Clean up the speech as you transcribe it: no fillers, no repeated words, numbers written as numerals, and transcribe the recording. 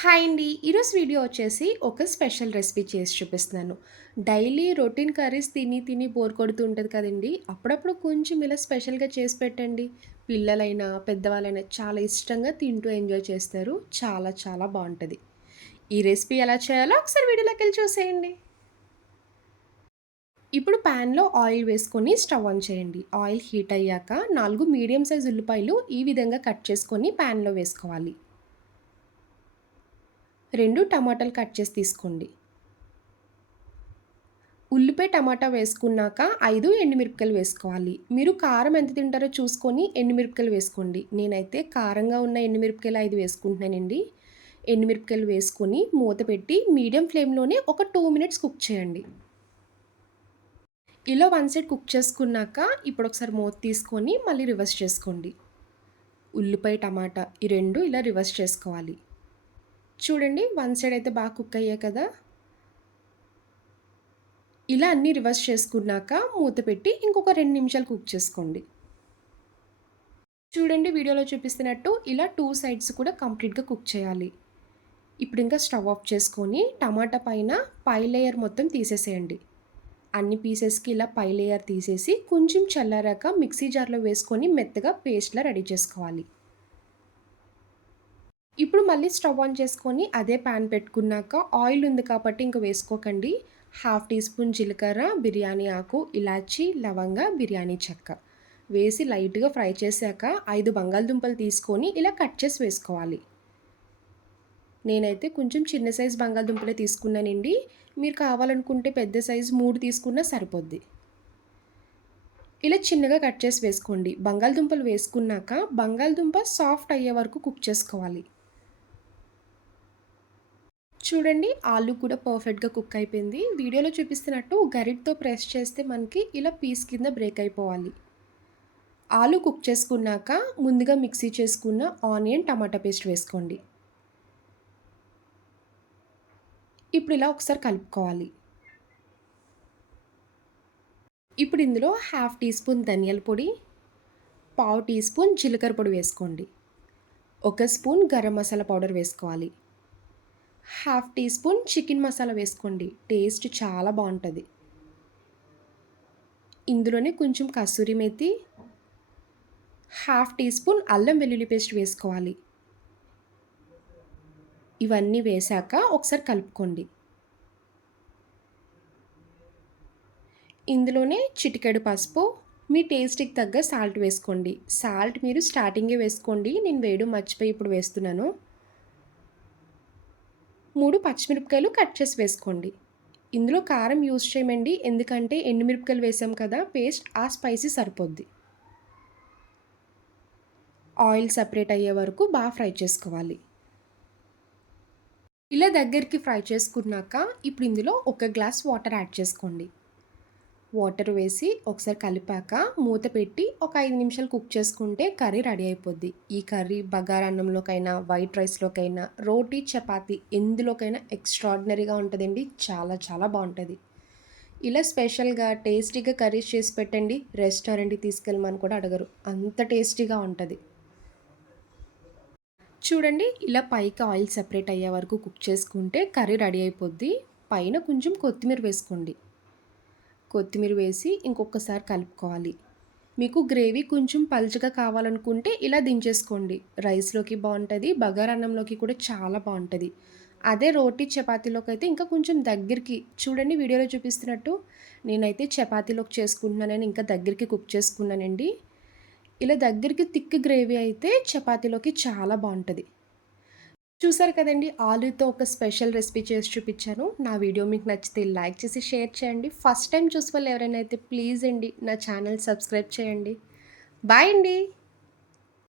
Hi అండి. ఈరోజు video వచ్చేసి ఒక స్పెషల్ రెసిపీ చేసి చూపిస్తున్నాను. డైలీ రొటీన్ కర్రీస్ తిని తిని బోర్ కొడుతూ ఉంటది కదండీ! అప్పుడప్పుడు కొంచెం ఇలా స్పెషల్‌గా చేసి పెట్టండి. పిల్లలైనా, పెద్దవాళ్ళైనా చాలా ఇష్టంగా తింటూ ఎంజాయ్ చేస్తారు. చాలా చాలా బావుంటది. ఈ రెసిపీ ఎలా చేయాలో ఒకసారి వీడియోలోకెళ్ళి చూసేయండి. ఇప్పుడు పాన్‌లో ఆయిల్ వేసుకొని స్టవ్ ఆన్ చేయండి. ఆయిల్ హీట్ అయ్యాక 4 మీడియం సైజ్ ఉల్లిపాయలు ఈ విధంగా కట్ చేసుకొని పాన్‌లో వేసుకోవాలి. 2 టమాటాలు కట్ చేసి తీసుకోండి. ఉల్లిపాయ, టమాటా వేసుకున్నాక 5 ఎండుమిరపకాయలు వేసుకోవాలి. మీరు కారం ఎంత తింటారో చూసుకొని ఎండుమిరపకాయలు వేసుకోండి. నేనైతే కారంగా ఉన్న ఎండుమిరపకాయలు 5 వేసుకుంటున్నానండి. ఎండుమిరపకాయలు వేసుకొని మూత పెట్టి మీడియం ఫ్లేమ్‌లోనే ఒక 2 మినిట్స్ కుక్ చేయండి. ఇలా వన్ సైడ్ కుక్ చేసుకున్నాక ఇప్పుడు ఒకసారి మూత తీసుకొని మళ్ళీ రివర్స్ చేసుకోండి. ఉల్లిపాయ, టమాటా ఈ 2 ఇలా రివర్స్ చేసుకోవాలి. చూడండి వన్ సైడ్ అయితే బాగా కుక్ అయ్యాయి కదా! ఇలా అన్నీ రివర్స్ చేసుకున్నాక మూత పెట్టి ఇంకొక 2 నిమిషాలు కుక్ చేసుకోండి. చూడండి వీడియోలో చూపిస్తున్నట్టు ఇలా 2 సైడ్స్ కూడా కంప్లీట్‌గా కుక్ చేయాలి. ఇప్పుడు ఇంకా స్టవ్ ఆఫ్ చేసుకొని టమాటా పైన పై లేయర్ మొత్తం తీసేసేయండి. అన్ని పీసెస్‌కి ఇలా పై లేయర్ తీసేసి కొంచెం చల్లారాక మిక్సీ జార్‌లో వేసుకొని మెత్తగా పేస్ట్‌లా రెడీ చేసుకోవాలి. ఇప్పుడు మళ్ళీ స్టవ్ ఆన్ చేసుకొని అదే పాన్ పెట్టుకున్నాక ఆయిల్ ఉంది కాబట్టి ఇంక వేసుకోకండి. హాఫ్ టీ స్పూన్ జీలకర్ర, బిర్యానీ ఆకు, ఇలాచీ, లవంగ, బిర్యానీ చెక్క వేసి లైట్‌గా ఫ్రై చేశాక 5 బంగాళదుంపలు తీసుకొని ఇలా కట్ చేసి వేసుకోవాలి. నేనైతే కొంచెం చిన్న సైజు బంగాళదుంపలే తీసుకున్నానండి. మీరు కావాలనుకుంటే పెద్ద సైజు 3 తీసుకున్నా సరిపోద్ది. ఇలా చిన్నగా కట్ చేసి వేసుకోండి. బంగాళదుంపలు వేసుకున్నాక బంగాళదుంప సాఫ్ట్ అయ్యే వరకు కుక్ చేసుకోవాలి. చూడండి ఆలు కూడా పర్ఫెక్ట్‌గా కుక్ అయిపోయింది. వీడియోలో చూపిస్తున్నట్టు గరిటతో ప్రెస్ చేస్తే మనకి ఇలా పీస్ కింద బ్రేక్ అయిపోవాలి. ఆలు కుక్ చేసుకున్నాక ముందుగా మిక్సీ చేసుకున్న ఆనియన్, టమాటా పేస్ట్ వేసుకోండి. ఇప్పుడు ఇలా ఒకసారి కలుపుకోవాలి. ఇప్పుడు ఇందులో హాఫ్ టీ స్పూన్ ధనియాల పొడి, పావు టీ స్పూన్ జీలకర్ర పొడి వేసుకోండి. ఒక స్పూన్ గరం మసాలా పౌడర్ వేసుకోవాలి. Half teaspoon chicken masala వేసుకోండి. టేస్ట్ చాలా బావుంటది. ఇందులోనే కొంచెం kasuri methi, half teaspoon అల్లం వెల్లుల్లి పేస్ట్ వేసుకోవాలి. ఇవన్నీ వేశాక ఒకసారి కలుపుకోండి. ఇందులోనే చిటికెడు పసుపు, మీ టేస్ట్‌కి తగ్గ సాల్ట్ వేసుకోండి. సాల్ట్ మీరు స్టార్టింగే వేసుకోండి. నేను వేయడం మర్చిపోయి ఇప్పుడు వేస్తున్నాను. 3 పచ్చిమిరపకాయలు కట్ చేసి వేసుకోండి. ఇందులో కారం యూజ్ చేయమండి. ఎందుకంటే ఎండుమిరపకాయలు వేసాం కదా! పేస్ట్ ఆ స్పైసీ సరిపోద్ది. ఆయిల్ సెపరేట్ అయ్యే వరకు బాగా ఫ్రై చేసుకోవాలి. ఇలా దగ్గరికి ఫ్రై చేసుకున్నాక ఇప్పుడు ఇందులో ఒక గ్లాస్ వాటర్ యాడ్ చేసుకోండి. వాటర్ వేసి ఒకసారి కలిపాక మూత పెట్టి ఒక 5 నిమిషాలు కుక్ చేసుకుంటే కర్రీ రెడీ అయిపోద్ది. ఈ కర్రీ బగారన్నంలోకైనా, వైట్ రైస్‌లోకైనా, రోటీ, చపాతీ ఎందులోకైనా ఎక్స్ట్రార్డినరీగా ఉంటదండి. చాలా చాలా బావుంటది. ఇలా స్పెషల్‌గా, టేస్టీగా కర్రీస్ చేసి పెట్టండి. రెస్టారెంట్‌కి తీసుకెళ్ళమని కూడా అడగరు. అంత టేస్టీగా ఉంటది. చూడండి ఇలా పైకి ఆయిల్ సెపరేట్ అయ్యే వరకు కుక్ చేసుకుంటే కర్రీ రెడీ అయిపోద్ది. పైన కొంచెం కొత్తిమీర వేసుకోండి. కొత్తిమీర వేసి ఇంకొకసారి కలుపుకోవాలి. మీకు గ్రేవీ కొంచెం పల్చగా కావాలనుకుంటే ఇలా దించేసుకోండి. రైస్‌లోకి బావుంటది. బగారన్నంలోకి కూడా చాలా బావుంటది. అదే రోటీ, చపాతీలోకైతే ఇంకా కొంచెం దగ్గరికి చూడండి వీడియోలో చూపిస్తున్నట్టు నేనైతే చపాతీలోకి చేసుకుంటున్నానని ఇంకా దగ్గరికి కుక్ చేసుకున్నానండి. ఇలా దగ్గరికి థిక్ గ్రేవీ అయితే చపాతీలోకి చాలా బావుంటది. చూసారు కదండీ! ఆలూతో ఒక స్పెషల్ రెసిపీ చేసి చూపిచ్చాను. నా వీడియో మీకు నచ్చితే లైక్ చేసి షేర్ చేయండి. ఫస్ట్ టైమ్ చూసేవాళ్ళు ఎవరైనా అయితే ప్లీజ్ అండి నా ఛానల్ సబ్స్క్రైబ్ చేయండి. బాయ్ అండి.